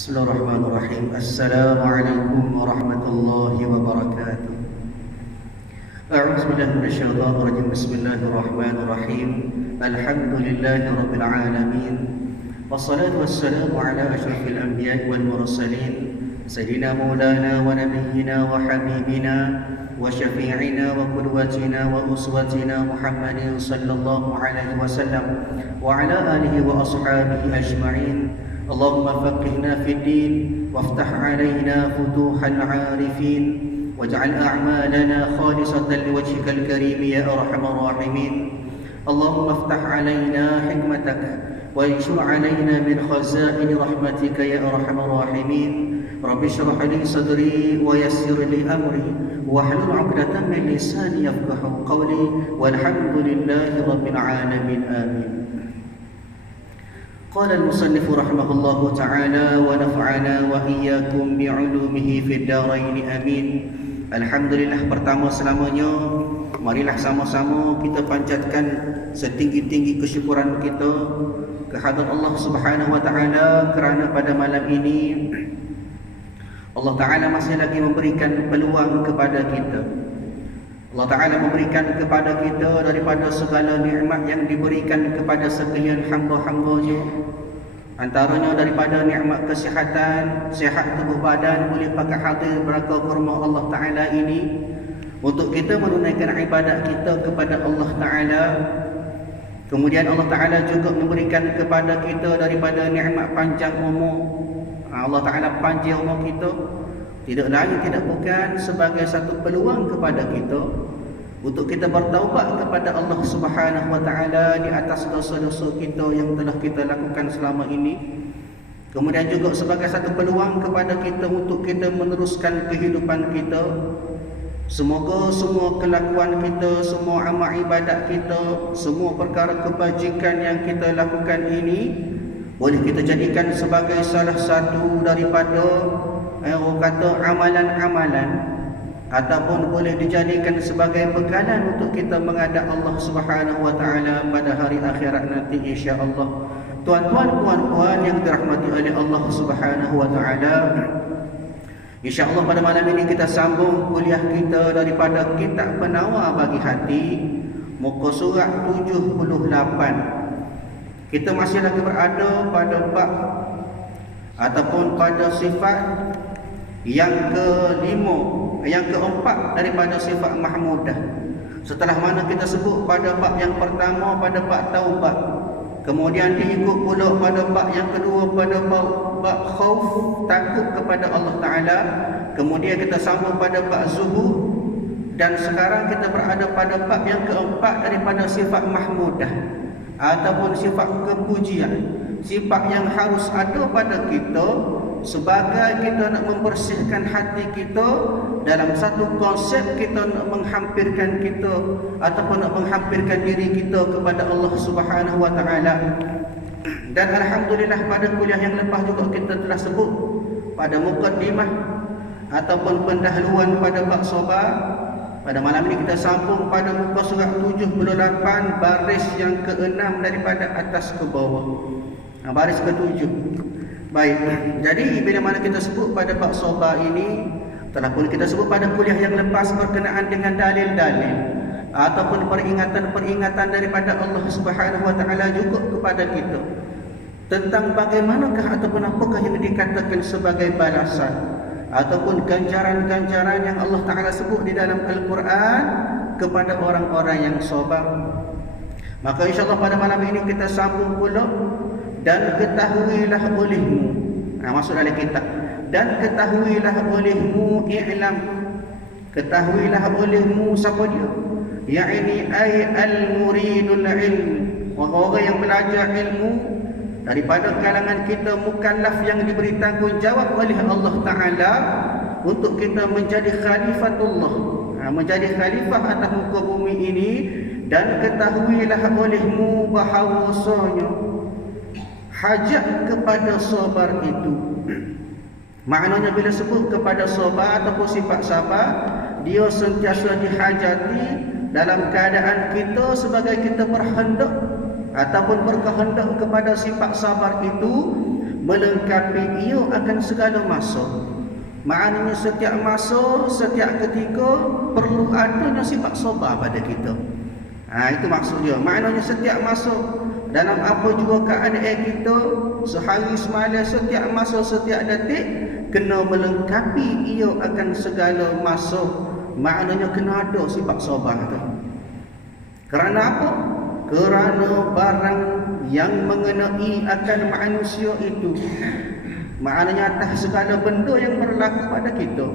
Bismillahirrahmanirrahim. Assalamualaikum warahmatullahi wabarakatuh. A'udzu billahi minasyaitonir rajim. Bismillahirrahmanirrahim. Alhamdulillahi rabbil alamin. Wassalatu wassalamu ala asyrafil anbiya'i wal mursalin sayyidina maulana wa nabiyyina wa habibina wa syafi'ina wa qudwatina wa uswatina Muhammadin sallallahu alaihi wasallam wa ala alihi wa ashabihi ajma'in. Allahumma faqihna fid din waftah alaina futuhal arifin waj'al a'malana khalisatan liwajhikal karim ya arhamar rahimin. Allahumma iftah alaina hikmatak wa anshur alaina min khazain rahmatika ya arhamar rahimin. Rabbi shrah li sadri wa yassir li amri wahlul 'uqdatam min lisani yafqahu qawli walhamdulillahi rabbil alamin. Amin. قال المصنف رحمه الله تعالى ونفعنا وإياكم بعلومه في الدارين آمين. Alhamdulillah, pertama selamanya marilah sama-sama kita panjatkan setinggi-tinggi kesyukuran kita kehadrat Allah Subhanahu wa taala kerana pada malam ini Allah taala masih lagi memberikan peluang kepada kita. Allah Ta'ala memberikan kepada kita daripada segala nikmat yang diberikan kepada sekalian hamba-hambanya. Antaranya daripada nikmat kesihatan, sihat tubuh badan, boleh pakai hadir beraka kurma Allah Ta'ala ini untuk kita menunaikan ibadat kita kepada Allah Ta'ala. Kemudian Allah Ta'ala juga memberikan kepada kita daripada nikmat panjang umur. Allah Ta'ala panjang umur kita tidak lain tidak bukan sebagai satu peluang kepada kita untuk kita bertaubat kepada Allah Subhanahu wa taala di atas dosa-dosa kita yang telah kita lakukan selama ini. Kemudian juga sebagai satu peluang kepada kita untuk kita meneruskan kehidupan kita. Semoga semua kelakuan kita, semua amal ibadat kita, semua perkara kebajikan yang kita lakukan ini boleh kita jadikan sebagai salah satu daripada orang kata amalan-amalan ataupun boleh dijadikan sebagai bekalan untuk kita menghadap Allah Subhanahu wa taala pada hari akhirat nanti insya-Allah. Tuan-tuan, puan-puan yang dirahmati oleh Allah Subhanahu wa taala, insya-Allah pada malam ini kita sambung kuliah kita daripada kitab Penawar Bagi Hati, muka surat 78. Kita masih lagi berada pada bab ataupun pada sifat yang keempat daripada sifat mahmudah. Setelah mana kita sebut pada bab yang pertama pada bab taubat, kemudian diikut pula pada bab yang kedua pada bab khauf, takut kepada Allah Ta'ala, kemudian kita sambung pada bab zuhud, dan sekarang kita berada pada bab yang keempat daripada sifat mahmudah ataupun sifat kepujian, sifat yang harus ada pada kita sebagai kita nak membersihkan hati kita dalam satu konsep kita nak menghampirkan kita ataupun nak menghampirkan diri kita kepada Allah Subhanahu wa taala. Dan alhamdulillah pada kuliah yang lepas juga kita telah sebut pada mukaddimah ataupun pendahuluan pada bab sabar. Pada malam ini kita sambung pada muka surat 78 baris yang ke-6 daripada atas ke bawah. Baris ke-7. Baik, jadi bila mana kita sebut pada bab sabar ini, telah pun kita sebut pada kuliah yang lepas berkenaan dengan dalil-dalil ataupun peringatan-peringatan daripada Allah Subhanahu wa taala juga kepada kita tentang bagaimanakah ataupun apakah yang dikatakan sebagai balasan ataupun ganjaran-ganjaran yang Allah Ta'ala sebut di dalam Al-Quran kepada orang-orang yang sabar. Maka insyaAllah pada malam ini kita sambung pula. Dan ketahuilah olehmu, masuk dalam kitab, dan ketahuilah olehmu i'lam, ketahuilah olehmu siapa dia? Ya'ni ay al-muridul ilm, orang-orang yang belajar ilmu daripada kalangan kita mukallaf yang diberi tanggungjawab oleh Allah Ta'ala untuk kita menjadi khalifatullah, menjadi khalifah atas muka bumi ini. Dan ketahuilah olehmu bahawasanya hajat kepada sabar itu. Maknanya bila sebut kepada sabar ataupun sifat sabar, dia sentiasa dihajati dalam keadaan kita sebagai kita berhendak ataupun berkehendak kepada sifat sabar itu, melengkapi ia akan segala masa. Maknanya setiap masa, setiap ketika perlu adanya sifat sabar pada kita. Itu maksud dia. Maknanya setiap masa, dalam apa juga keadaan kita, sehari semalam, setiap masa, setiap detik, kena melengkapi ia akan segala masa. Maknanya kena ada sifat sabar tu. Kerana apa? Kerana barang yang mengenai akan manusia itu, maknanya atas segala benda yang berlaku pada kita,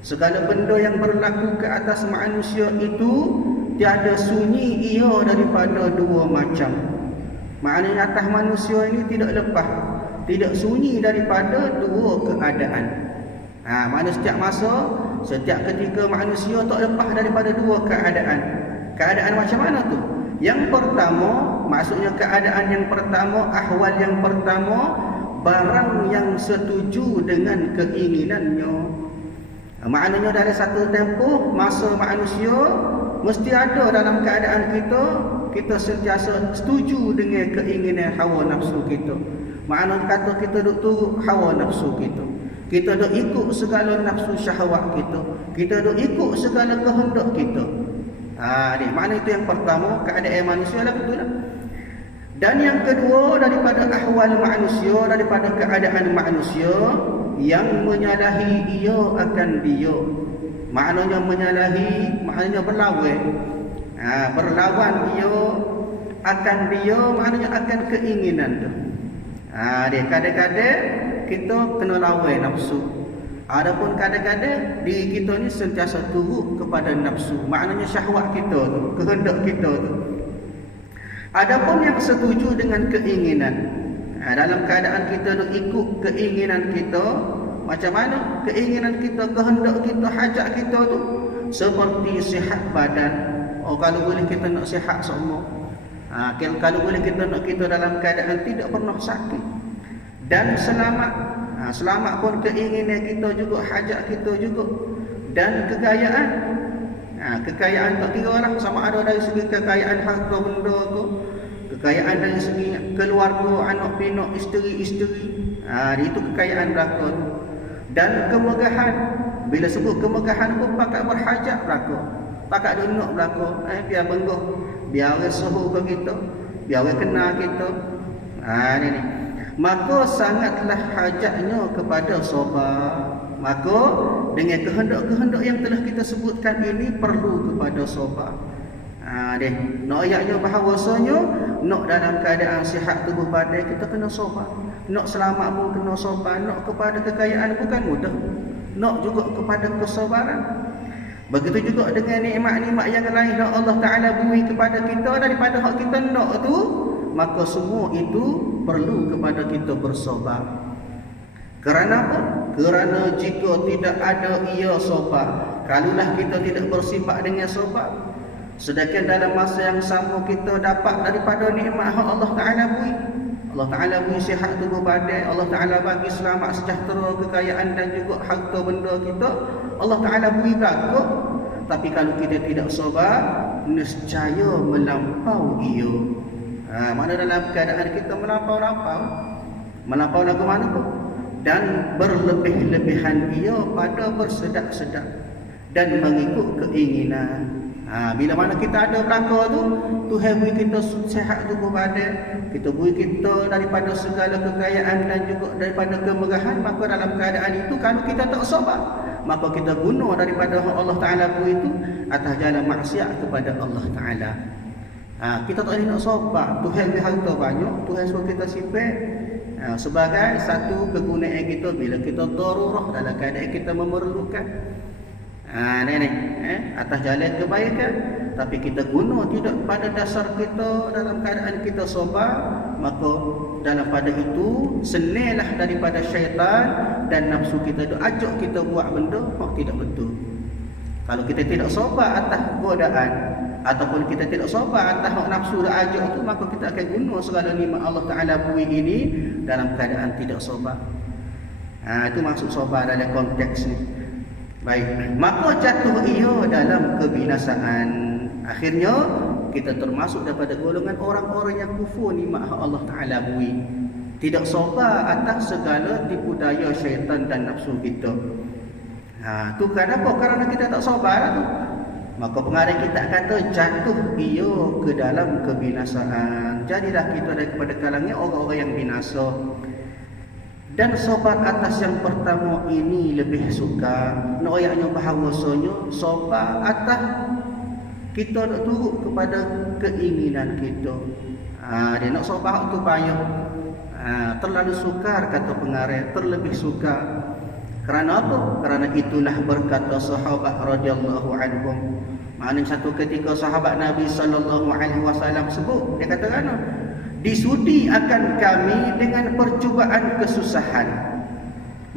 segala benda yang berlaku ke atas manusia itu, tiada sunyi ia daripada dua macam. Maknanya atas manusia ini tidak lepas, tidak sunyi daripada dua keadaan. Maknanya setiap masa, setiap ketika manusia tak lepas daripada dua keadaan. Keadaan macam mana tu? Yang pertama, maksudnya keadaan yang pertama, ahwal yang pertama, barang yang setuju dengan keinginannya. Maknanya dari satu tempoh masa manusia mesti ada dalam keadaan kita sentiasa setuju dengan keinginan hawa nafsu kita. Maknanya kata kita duk turut hawa nafsu kita, kita duk ikut segala nafsu syahwat kita duk ikut segala kehendak kita. Maknanya itu yang pertama, keadaan manusia lah, betul lah. Dan yang kedua, daripada ahwal manusia, daripada keadaan manusia yang menyalahi ia akan dia. Maknanya menyalahi, maknanya berlawan. Berlawan ia akan dia, maknanya akan keinginan tu. Kadang-kadang kita kena lawan nafsu. Adapun kadang-kadang diri kita ni sentiasa turut kepada nafsu, maknanya syahwat kita tu, kehendak kita tu. Adapun yang setuju dengan keinginan, dalam keadaan kita duk ikut keinginan kita, macam mana keinginan kita, kehendak kita, hajat kita tu, seperti sihat badan. Kalau boleh kita nak sihat semua. Kalau boleh kita nak kita dalam keadaan tidak pernah sakit dan selamat. Selamat pun keinginan kita juga, hajat kita juga. Dan kekayaan, kekayaan tak kira lah, sama ada dari segi kekayaan harta benda tu, kekayaan dari segi keluarga, anak pinak, isteri-isteri, itu kekayaan belaka tu. Dan kemegahan, bila sebut kemegahan pun pakat berhajat belaka, pakat dunia belaka, biar benggoh, biar orang suhu ke kita, biar orang kenal kita. Ni maka sangatlah hajatnya kepada sabar. Maka dengan kehendak-kehendak yang telah kita sebutkan ini perlu kepada sabar. Nak ayatnya bahawasanya nak dalam keadaan sihat tubuh badan kita kena sabar. Nak selamat pun kena sabar. Nak kepada kekayaan bukan mudah. Nak juga kepada kesabaran. Begitu juga dengan nikmat-nikmat yang lain yang Allah Ta'ala beri kepada kita, daripada hak kita nak tu, maka semua itu perlu kepada kita bersabar. Kerana apa? Kerana jika tidak ada ia sabar, kalaulah kita tidak bersifat dengan sabar, sedangkan dalam masa yang sama kita dapat daripada nikmat yang Allah Ta'ala beri, Allah Ta'ala beri sihat tubuh badan, Allah Ta'ala bagi selamat, sejahtera, kekayaan dan juga harta benda kita, Allah Ta'ala beri berkat. Tapi kalau kita tidak sabar, nescaya melampau ia. Mana dalam keadaan kita melampau lagu mana pun, dan berlebih-lebihan ia pada bersedak-sedak dan mengikut keinginan. Bila mana kita ada belaka tu, Tuhan beri kita sihat tubuh badan, kita beri kita daripada segala kekayaan dan juga daripada kemegahan, maka dalam keadaan itu kalau kita tak sabar, maka kita guna daripada Allah Ta'ala beri itu atas jalan maksiat kepada Allah Ta'ala. Kita tak boleh nak sabar. Tuhan beri harta banyak, Tuhan suruh kita simpan sebagai satu kegunaan kita bila kita darurah, dalam keadaan kita memerlukan. Atas jalan kebaikan, tapi kita guna tidak pada dasar kita dalam keadaan kita sabar, maka dalam pada itu senillah daripada syaitan dan nafsu kita tu ajak kita buat benda yang tidak betul. Kalau kita tidak sabar atas godaan, ataupun kita tidak sabar atas hak nafsu dah ajak tu, maka kita akan guna segala nikmat Allah Ta'ala beri ini dalam keadaan tidak sabar. Itu maksud sabar dalam konteks ni. Baik, maka jatuh ia dalam kebinasaan. Akhirnya kita termasuk daripada golongan orang-orang yang kufur nikmat Allah Ta'ala beri. Tidak sabar atas segala tipu daya syaitan dan nafsu kita. Tu kenapa? Kerana kita tak sabar tu. Maka pengarang kita kata jatuh ia ke dalam kebinasaan. Jadilah kita daripada kalangan orang-orang yang binasa. Dan sabar atas yang pertama ini lebih suka. Noyaknya bahawasanya sabar atas kita nak turut kepada keinginan kita. Dia nak sabar tu payah. Terlalu sukar kata pengarang, terlebih sukar. Kerana apa? Kerana itulah berkata sahabat radhiyallahu anhum. Maknanya satu ketika sahabat Nabi sallallahu alaihi wasallam sebut, dia kata kan, disudi akan kami dengan percubaan kesusahan.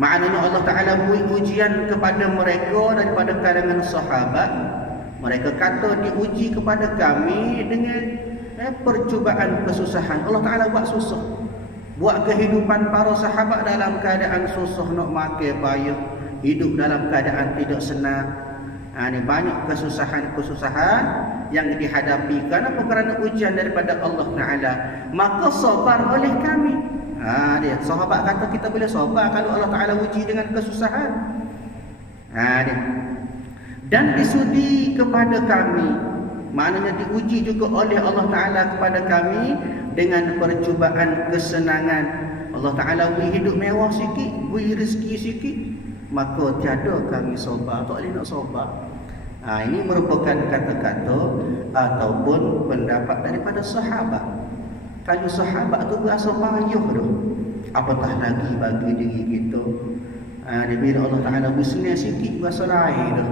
Maknanya Allah Taala beri ujian kepada mereka daripada kalangan sahabat. Mereka kata diuji kepada kami dengan percubaan kesusahan. Allah Taala buat susah. Buat kehidupan para sahabat dalam keadaan susah, nak makan payah, hidup dalam keadaan tidak senang. Ini banyak kesusahan-kesusahan yang dihadapi. Kenapa? Kerana ujian daripada Allah Ta'ala. Maka sabar oleh kami. Dia sahabat kata kita boleh sabar kalau Allah Ta'ala uji dengan kesusahan. Dia. Dan disudi kepada kami. Maknanya diuji juga oleh Allah Ta'ala kepada kami dengan percubaan kesenangan. Allah Ta'ala beri hidup mewah sikit, beri rezeki sikit, maka tiada kami sabar. Tak boleh nak sabar. Ini merupakan kata-kata ataupun pendapat daripada sahabat. Kalau sahabat tu berasa payah tu, apatah lagi bagi diri kita. Bila Allah Ta'ala bersenia sikit, berasa lain tu.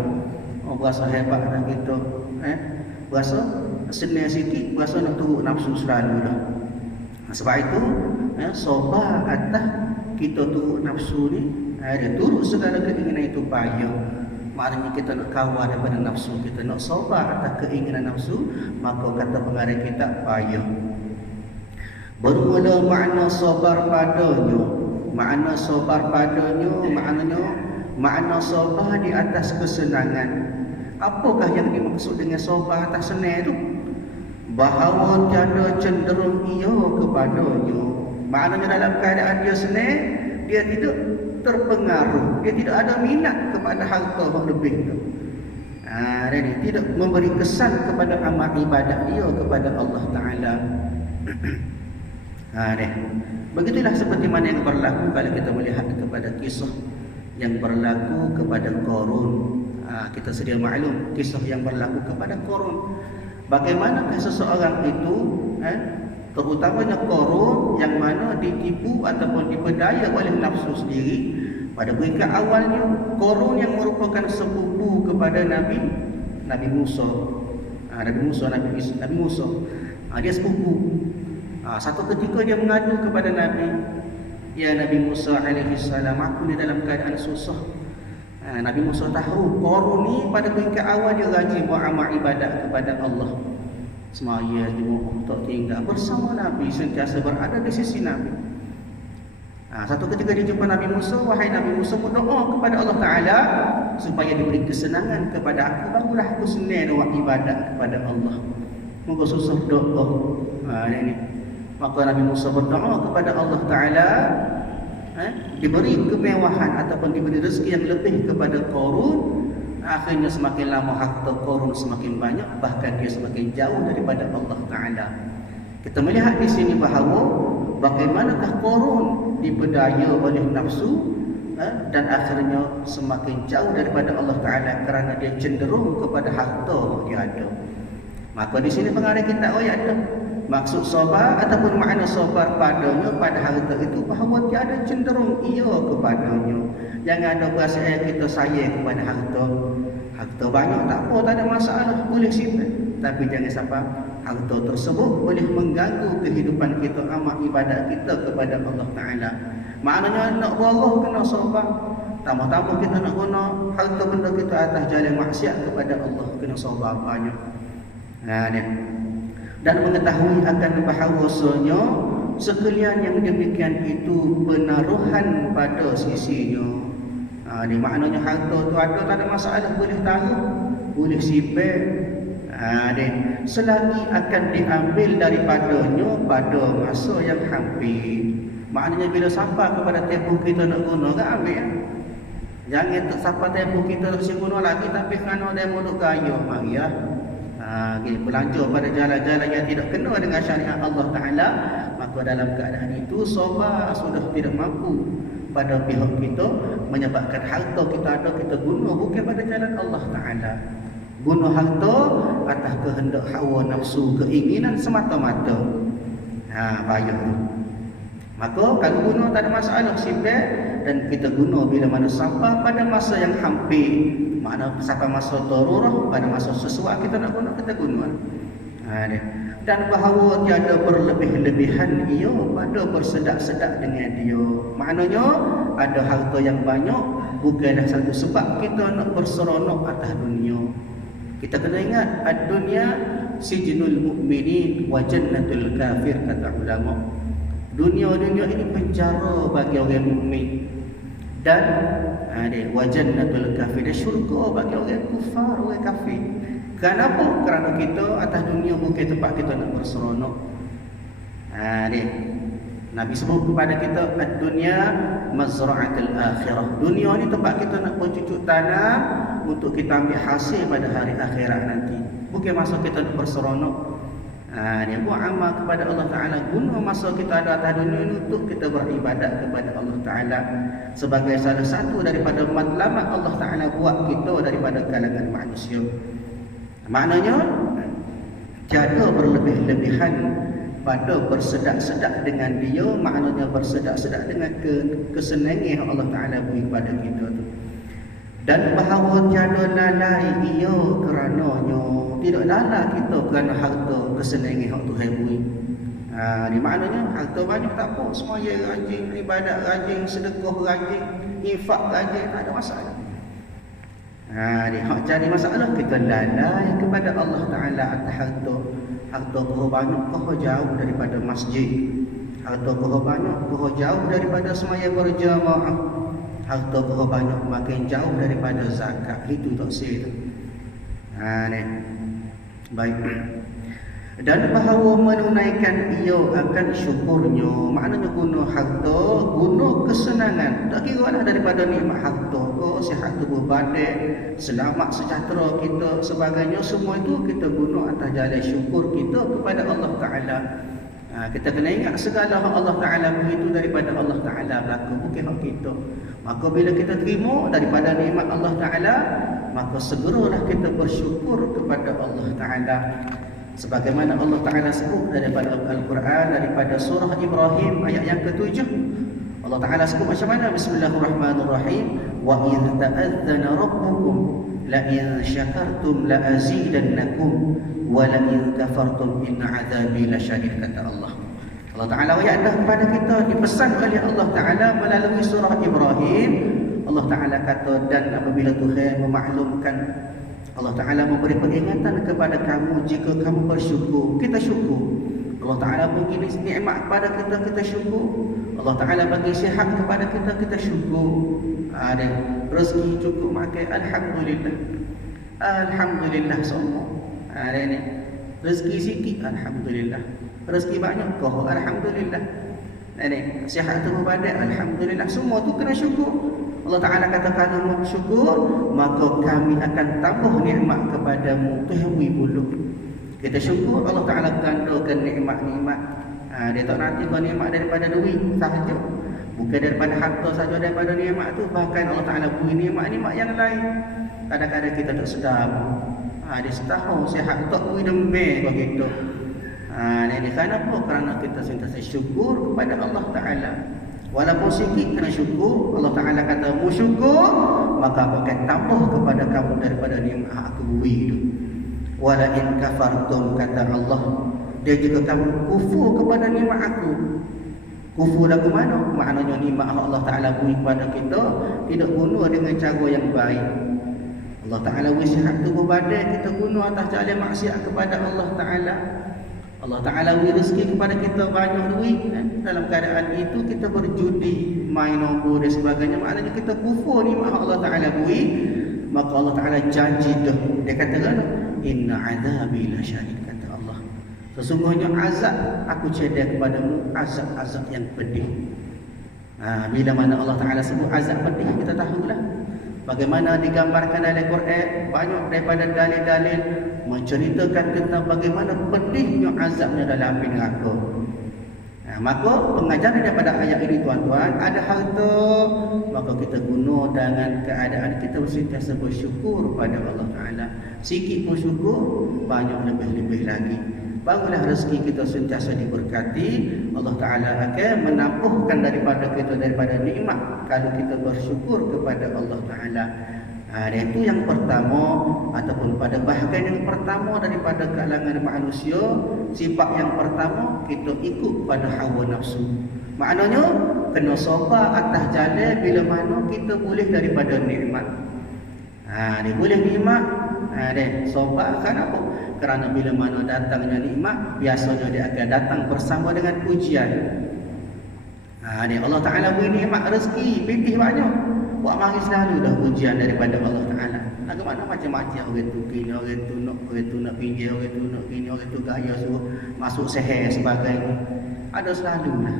Berasa hebat dah kita. Berasa senang sikit, berasa nak turut nafsu selalu dah. Sebab itu sabar atas kita turut nafsu ni, dia turut segala keinginan itu payah. Maknanya kita nak kawal daripada nafsu, kita nak sabar atas keinginan nafsu, maka kata pengarang kita payah. Bermula makna sabar padanya. Makna sabar padanya maknanya makna sabar di atas kesenangan. Apakah yang dimaksud dengan sabar atas senang itu? Bahawa tiada cenderung ia kepadanya. Maknanya dalam keadaan dia senang, dia tidak terpengaruh, dia tidak ada minat kepada harta yang lebih itu. Dia tidak memberi kesan kepada amal ibadat dia kepada Allah Ta'ala. Begitulah seperti mana yang berlaku kalau kita melihat kepada kisah yang berlaku kepada Qarun. Kita sedia maklum kisah yang berlaku kepada Qarun. Bagaimanakah seseorang itu, terutamanya Qarun yang mana ditipu ataupun dipedaya oleh nafsu sendiri. Pada peringkat awalnya, Qarun yang merupakan sepupu kepada Nabi Musa. Nabi Musa. Dia sepupu. Satu ketika dia mengadu kepada Nabi, ya Nabi Musa alaihi salam, aku ni dalam keadaan susah. Nabi Musa tahu Qarun ni pada peringkat awal dia rajin buat amal ibadat kepada Allah. Semaya Jumaat tak tinggal bersama Nabi, sentiasa berada di sisi Nabi. Satu ketika dia jumpa Nabi Musa, wahai Nabi Musa, berdoa kepada Allah Ta'ala supaya diberi kesenangan kepada aku, barulah aku senang buat ibadat kepada Allah. Moga susah doa. Ini. Maka Nabi Musa berdoa kepada Allah Ta'ala, diberi kemewahan ataupun diberi rezeki yang lebih kepada Qarun. Akhirnya semakin lama harta Qarun semakin banyak, bahkan dia semakin jauh daripada Allah Ta'ala. Kita melihat di sini bahawa bagaimanakah Qarun dipedaya oleh nafsu dan akhirnya semakin jauh daripada Allah Ta'ala kerana dia cenderung kepada harta yang dia ada. Maka di sini pengarang kita ayat tu, maksud sabar ataupun makna sabar padanya pada harta itu bahawa tiada cenderung ia kepadanya. Jangan ada perasaan kita sayang kepada harta. Harta banyak tak apa, tak ada masalah, boleh simpan. Tapi jangan sampai harta tersebut boleh mengganggu kehidupan kita, amal ibadat kita kepada Allah Ta'ala. Maknanya nak berarah kena sabar. Tambah-tambah kita nak guna harta benda kita atas jalan maksiat kepada Allah, kena sabar banyak. Dan mengetahui akan bahawasanya sekalian yang demikian itu penaruhan pada sisinya. Ini maknanya harta tu ada, tak ada masalah, boleh taruh, boleh simpan. Selagi akan diambil daripadanya pada masa yang hampir. Maknanya bila siapa kepada tempoh kita nak guna kan ambil ya. Jangan tak siapa tempoh kita nak guna lagi tapi kerana dia duk gaya mari ya. Belanja pada jalan-jalan yang tidak kena dengan syariat Allah Ta'ala, maka dalam keadaan itu sabar sudah tidak mampu pada pihak kita, menyebabkan harta kita ada kita guna bukan pada jalan Allah Ta'ala, guna harta atas kehendak hawa nafsu keinginan semata-mata. Payah. Maka kalau guna tak ada masalah simpan, dan kita guna bila mana sampai pada masa yang hampir, makna sampai masa darurah, pada masa sesuai kita nak guna, kita guna. Dan bahawa tiada berlebih-lebihan ia pada bersedak-sedak dengan dia. Maknanya ada harta yang banyak bukanlah satu sebab kita nak berseronok atas dunia. Kita kena ingat ad-dunya sijnul mu'minin wa jannatul kafir, kata ulama. Dunia ini penjara bagi orang mukmin, dan wa jannatul kafir, dan syurga bagi orang kufar, orang kafir. Kenapa? Kerana kita atas dunia bukan tempat kita nak berseronok. Nabi sebut kepada kita ad-dunya mazra'atul akhirah. Dunia ni tempat kita nak bercucuk tanam untuk kita ambil hasil pada hari akhirat nanti. Bukan masa kita nak berseronok. Dia buat amal kepada Allah Ta'ala, guna masa kita ada atas dunia ini untuk kita beribadat kepada Allah Ta'ala, sebagai salah satu daripada matlamat Allah Ta'ala buat kita daripada kalangan manusia. Maknanya tiada berlebih-lebihan pada bersedak-sedak dengan dia, maknanya bersedak-sedak dengan kesenangan yang Allah Ta'ala beri kepada kita tu. Dan bahawa tiada lalai ia kerananya, tidak lalai kita kerana harta kesenangan yang Tuhan beri. Ni maknanya harta banyak tak apa, semaya rajin, ibadat rajin, sedekah rajin, infak rajin, tak ada masalah. Dia hak jadi masalah kita lalai kepada Allah Ta'ala atas harta. Harta kau banyak, kau jauh daripada masjid. Harta kau banyak, kau jauh daripada semaya berjamaah. Harta kau banyak, makin jauh daripada zakat. Itu tak sih. Ni baik. Dan bahawa menunaikan ia akan syukurnya, maknanya guna harta, guna kesenangan. Tak kira lah daripada nikmat harta, sihat tubuh badan, selamat sejahtera kita, sebagainya, semua itu kita guna atas jalan syukur kita kepada Allah Ta'ala. Kita kena ingat segala hak Allah Ta'ala begitu daripada Allah Ta'ala berlaku, bukan hak kita. Maka bila kita terima daripada nikmat Allah Ta'ala, maka segeralah kita bersyukur kepada Allah Ta'ala. Sebagaimana Allah Ta'ala sebut daripada Al-Quran, daripada surah Ibrahim ayat yang ke-7, Allah Ta'ala sebut macam mana? Bismillahirrahmanirrahim. Wa idh ta'adzana rabbukum la in syakartum la azidannakum wa la in kafartum inna azabi lasyadid, kata Allah. Allah Ta'ala ayat kepada kita, dipesan oleh Allah Ta'ala melalui surah Ibrahim. Allah Ta'ala kata, dan apabila Tuhan memaklumkan, Allah Ta'ala memberi peringatan kepada kamu, jika kamu bersyukur, kita syukur. Allah Ta'ala bagi nikmat kepada kita, kita syukur. Allah Ta'ala bagi sihat kepada kita, kita syukur. Ada rezeki cukup makan, alhamdulillah. Alhamdulillah semua. Ada ni rezeki sikit, alhamdulillah. Rezeki banyak, kau alhamdulillah. Ini sihat tubuh badan, alhamdulillah. Semua tu kena syukur. Allah Ta'ala kata, kalau mau syukur, maka kami akan tambah nikmat kepadamu. Tu yang bulu. Kita syukur, Allah Ta'ala gandakan nikmat-nikmat. Dia tak nanti kau nikmat daripada duit sahaja, bukan daripada harta sahaja, daripada nikmat tu. Bahkan Allah Ta'ala beri nikmat-nikmat yang lain. Kadang-kadang kita tak sedar. Dia setahun sihat tak beri demam begitu. Ini kenapa? Kerana kita sentiasa syukur kepada Allah Ta'ala. Walaupun sikit kena syukur. Allah Ta'ala kata, mu syukur, maka aku akan tambah kepada kamu daripada nikmat aku beri itu. Wala in kafartum, kata Allah, dia jika kamu kufur kepada nikmat aku. Kufur lagu mana? Maknanya nikmat Allah Ta'ala beri kepada kita tidak guna dengan cara yang baik. Allah Ta'ala beri sihat tubuh badan, kita guna atas jalan maksiat kepada Allah Ta'ala. Allah Ta'ala beri rezeki kepada kita banyak duit, dalam keadaan itu kita berjudi, main nombor dan sebagainya, maknanya kita kufur nikmat Allah Ta'ala beri. Maka Allah Ta'ala janji dah, dia kata kan, inna azabi lasyadid, kata Allah, Sesungguhnya azab aku cedek kepadamu, azab-azab yang pedih. Bila mana Allah Ta'ala sebut azab pedih, kita tahulah bagaimana digambarkan dalam Quran. Banyak daripada dalil-dalil menceritakan tentang bagaimana pedihnya azabnya dalam api neraka. Maka pengajaran daripada ayat ini tuan-tuan, ada harta maka kita guna dengan keadaan kita sentiasa bersyukur pada Allah Ta'ala. Sikit pun syukur, banyak lebih-lebih lagi. Barulah rezeki kita sentiasa diberkati. Allah Ta'ala akan menampuhkan daripada kita daripada nikmat kalau kita bersyukur kepada Allah Ta'ala. Itu yang pertama, ataupun pada bahagian yang pertama daripada kalangan manusia. Sifat yang pertama, kita ikut pada hawa nafsu. Maknanya kena sabar atas jalan bila mana kita boleh daripada nikmat. Dia boleh nikmat, sabar. Kenapa? Kerana bila mana datangnya nikmat, biasanya dia akan datang bersama dengan ujian. Allah Ta'ala beri nikmat rezeki, pitih banyak. Buat mari selalu dah ujian daripada Allah Ta'ala. Bagaimana macam-macam orang tu kini, orang tu nak pinjam, orang tu nak kini, orang tu gaya suruh masuk seher sebagainya. Ada selalulah.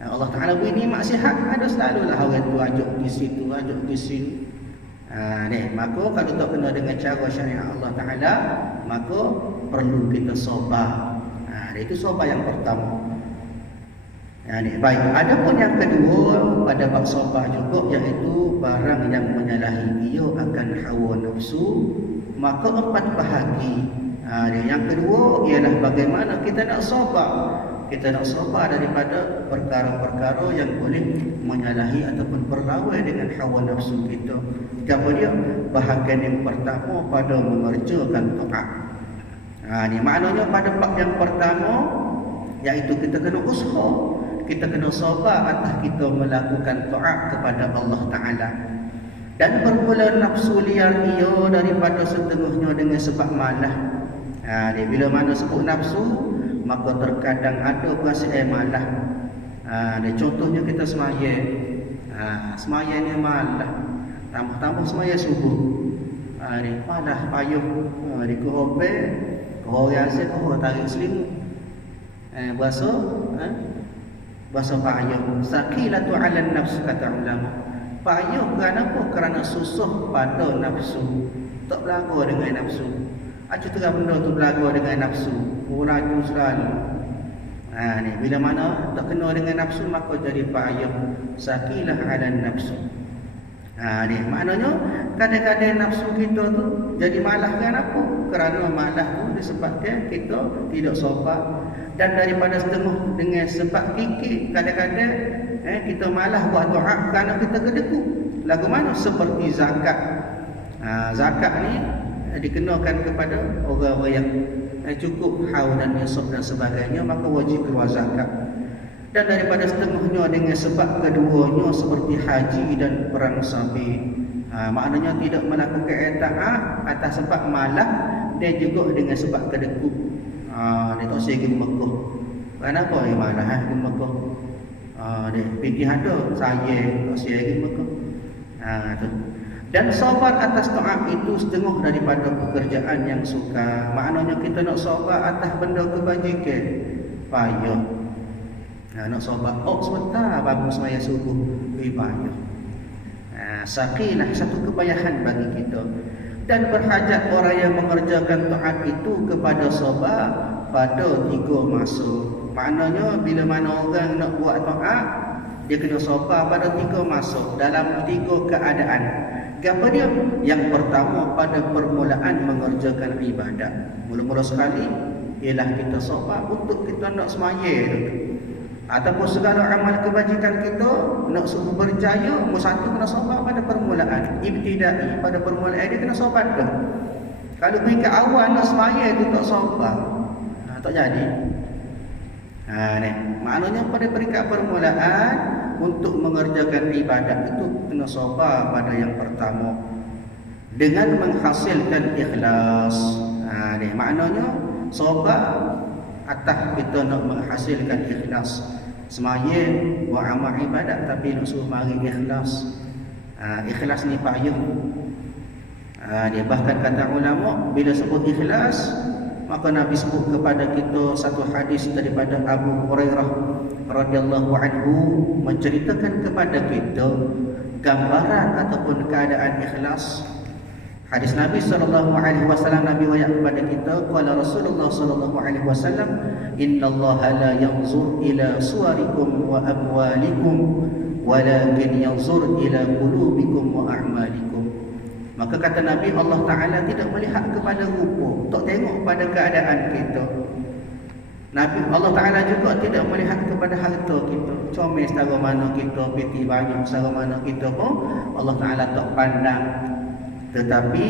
Allah Ta'ala beri nikmat sihat, ada selalulah orang tu ajak di situ, ajak di sini. Maka kalau tak kena dengan cara syariat Allah Ta'ala, maka perlu kita sabar. Itu sabar yang pertama. Baik, adapun yang kedua pada bab sabar juga, iaitu barang yang menyalahi ia akan hawa nafsu, maka 4 bahagi. Yang kedua ialah bagaimana kita nak sabar. Kita nak sabar daripada perkara-perkara yang boleh menyalahi ataupun berlawan dengan hawa nafsu kita. Apa dia? Bahagian yang pertama pada mengerjakan taat. Maknanya pada bab yang pertama, iaitu kita kena usaha, kita kena sabar atas kita melakukan taat kepada Allah Ta'ala. Dan bermula nafsu liar ia daripada setengahnya dengan sebab malah. Bila mana sebut nafsu, maka terkadang ada perasaan malah. Contohnya kita semaya. Semaya ni malah. Tambah-tambah semaya subuh. Malah payuh. Dikuhobel, kuhori asyik, kuhori tarik selimut. Bahasa payuh. Sakilatu ala nafs, kata ulama. Payuh kerana apa? Kerana susah pada nafsu. Tak berlaku dengan nafsu. Acu terang benda tu berlaku dengan nafsu. Laju selalu. Bila mana tak kena dengan nafsu, maka jadi payuh. Sakilah ala nafsu. Maknanya kadang-kadang nafsu kita tu jadi malah kan apa? Kerana malah tu disebabkan kita tidak sabar. Dan daripada setengah dengan sebab fikir, kadang-kadang kita malah buat doa kerana kita kedekut. Lagu mana? Seperti zakat. Zakat ni dikenakan kepada orang-orang yang cukup haul dan nisab dan sebagainya, maka wajib keluar zakat. Dan daripada setengahnya dengan sebab keduanya seperti haji dan perang sabi. Maknanya tidak melakukan taat atas sebab malah, dan juga dengan sebab kedekut. Dia tak saya pergi Mekah. Kenapa dia malah pergi Mekah? Dia fikir ada saya tak saya pergi Mekah. Dan sabar atas taat itu setengah daripada pekerjaan yang suka. Maknanya kita nak sabar atas benda kebajikan, payah. Nak sabar sebentar bangun semaya subuh, payah. Sakinah, satu kebayahan bagi kita. Dan berhajat orang yang mengerjakan taat itu kepada sabar pada 3 masa. Maknanya bila mana orang nak buat taat, dia kena sabar pada 3 masa, dalam 3 keadaan. Apa dia? Yang pertama, pada permulaan mengerjakan ibadat. Mula-mula sekali ialah kita sabar untuk kita nak semaya tu. Ataupun segala amal kebajikan kita nak suruh berjaya, satu kena sabar pada permulaan. Ibtidai, pada permulaan dia kena sabar tu. Kalau pergi ke awal nak semaya tu tak sabar, tak jadi. Maknanya pada peringkat permulaan untuk mengerjakan ibadat itu kena sabar pada yang pertama dengan menghasilkan ikhlas. Maknanya sabar atas kita nak menghasilkan ikhlas. Semaya buat amal ibadat tapi nak suruh mari ikhlas. Ikhlas ni payah. Dia bahkan kata ulama, bila sebut ikhlas, Maka Nabi sebut kepada kita satu hadis daripada Abu Hurairah radhiyallahu anhu menceritakan kepada kita gambaran ataupun keadaan ikhlas. Hadis Nabi sallallahu alaihi wasallam, Nabi wayak kepada kita, qala Rasulullah sallallahu alaihi wasallam, innallaha la yanzur ila suwarikum wa amwalikum walakin yanzur ila qulubikum wa a'malikum. Maka kata Nabi, Allah Ta'ala tidak melihat kepada rupa, tak tengok pada keadaan kita. Nabi Allah Ta'ala juga tidak melihat kepada harta kita, comel setara mana kita, piti banyak setara mana kita pun Allah Ta'ala tak pandang. Tetapi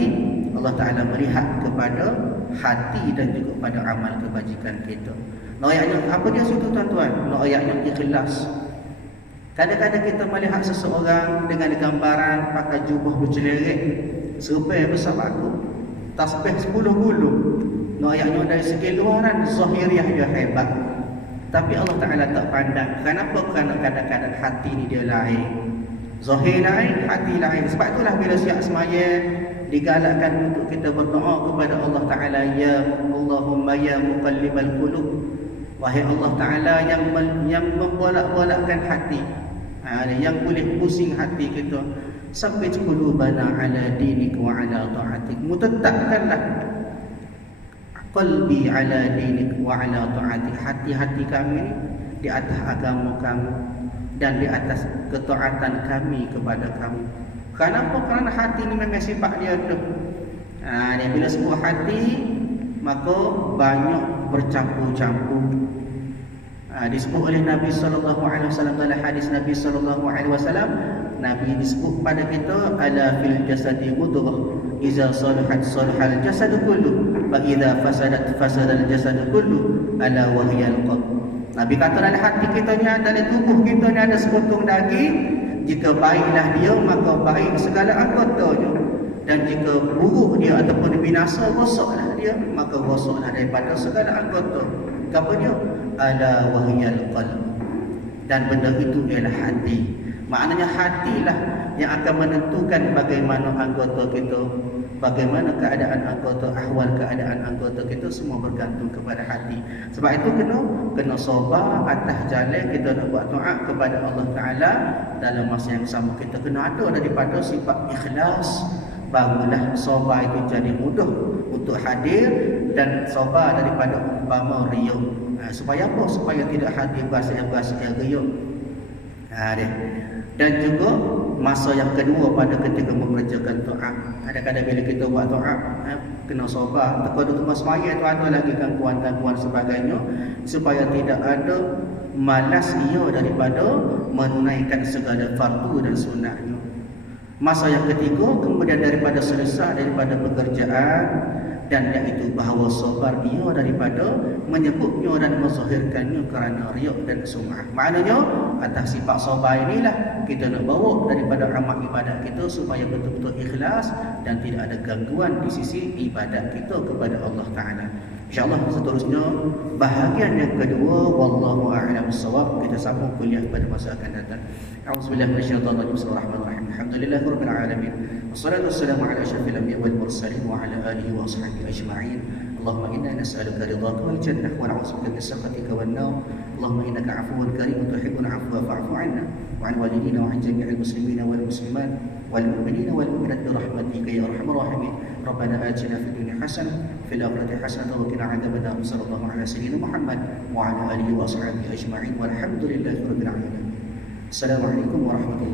Allah Ta'ala melihat kepada hati dan juga pada amal kebajikan kita. Ayatnya apa dia situ tuan-tuan? Ayatnya ikhlas. Kadang-kadang kita melihat seseorang dengan gambaran pakai jubah bercelerik, serupai besar baku, tasbih 10 bulu. Ayatnya dari segi luaran zahiriah dia hebat, tapi Allah Ta'ala tak pandang. Kenapa? Kerana kadang-kadang hati ni dia lain, zahir lain, hati lain. Sebab itulah bila siap semaya digalakkan untuk kita berdoa kepada Allah Ta'ala, ya Allahumma ya muqallibal qulub, wahai Allah Ta'ala yang membolak-bolakkan hati, yang boleh pusing hati kita, sampai qulubana ala dinik wa ala ta'atik, mutetapkanlah qalbi ala dinik wa ala ta'atik, hati-hati kami di atas agama kamu dan di atas ketaatan kami kepada kamu. Kenapa? Kerana hati ni memang sifat dia tu. Dia bila sebuah hati, maka banyak bercampur-campur. Disebut oleh Nabi SAW dalam hadis Nabi SAW, Nabi disebut pada kita, ala fil jasadi mudghah, iza salahat salahal jasadu kullu, wa idza fasadat fasadal jasadu kullu, ala wahyal qalb. Nabi kata dalam hati kita ni, dalam tubuh kita ni ada sepotong daging. Jika baiklah dia, maka baik segala anggotanya, dan jika buruk dia ataupun binasa, rosaklah dia, maka rosaklah daripada segala anggota. Apa dia? Ala wahyal qalb. Dan benda itu ialah hati. Maknanya hatilah yang akan menentukan bagaimana anggota kita, bagaimana keadaan anggota, ahwal keadaan anggota kita, semua bergantung kepada hati. Sebab itu kena sabar atas jalan kita nak buat taat kepada Allah Ta'ala. Dalam masa yang sama kita kena ada daripada sifat ikhlas, barulah sabar itu jadi mudah untuk hadir, dan sabar daripada umpama riya. Supaya apa? Supaya tidak hadir berasa riya. Dan juga masa yang kedua pada ketika mengerjakan taat. Kadang-kadang bila kita buat taat, kena sabar. Terkadang tu masa semaya tu ada lagi gangguan-gangguan sebagainya, supaya tidak ada malas ia daripada menunaikan segala fardu dan sunnahnya. Masa yang ketiga, kemudian daripada selesai daripada pekerjaan, dan iaitu bahawa sabar ia daripada menyebutnya dan menzahirkannya kerana riak dan sum'ah. Maknanya atas sifat sabar inilah kita nak bawa daripada amal ibadat kita supaya betul-betul ikhlas dan tidak ada gangguan di sisi ibadat kita kepada Allah Ta'ala. InsyaAllah seterusnya bahagian yang kedua, wallahu a'lam bissawab, kita sambung kuliah pada masa akan datang. A'udzubillahi minasyaitonir rajim. Bismillahirrahmanirrahim. Alhamdulillahirabbil alamin. Wassalatu wassalamu ala asyrafil anbiya'i wal mursalin wa ala alihi wa ashabihi ajma'in. Allahumma inna nas'aluka ridhaka wal jannah wa na'udzubika min sakhatika wan nar. Allahumma innaka 'afuwun karimun tuhibbul 'afwa fa'fu 'anna wa 'an walidina wa 'an jami'il muslimina wal muslimat wal mu'minina wal mu'minat bi rahmatika ya arhamar rahimin. Rabbana atina fid dunya hasanah fil akhirati hasanah wa qina 'adzabannar. Sallallahu ala sayyidina Muhammad wa ala alihi wa ashabihi ajma'in walhamdulillahi rabbil alamin. Assalamualaikum warahmatullahi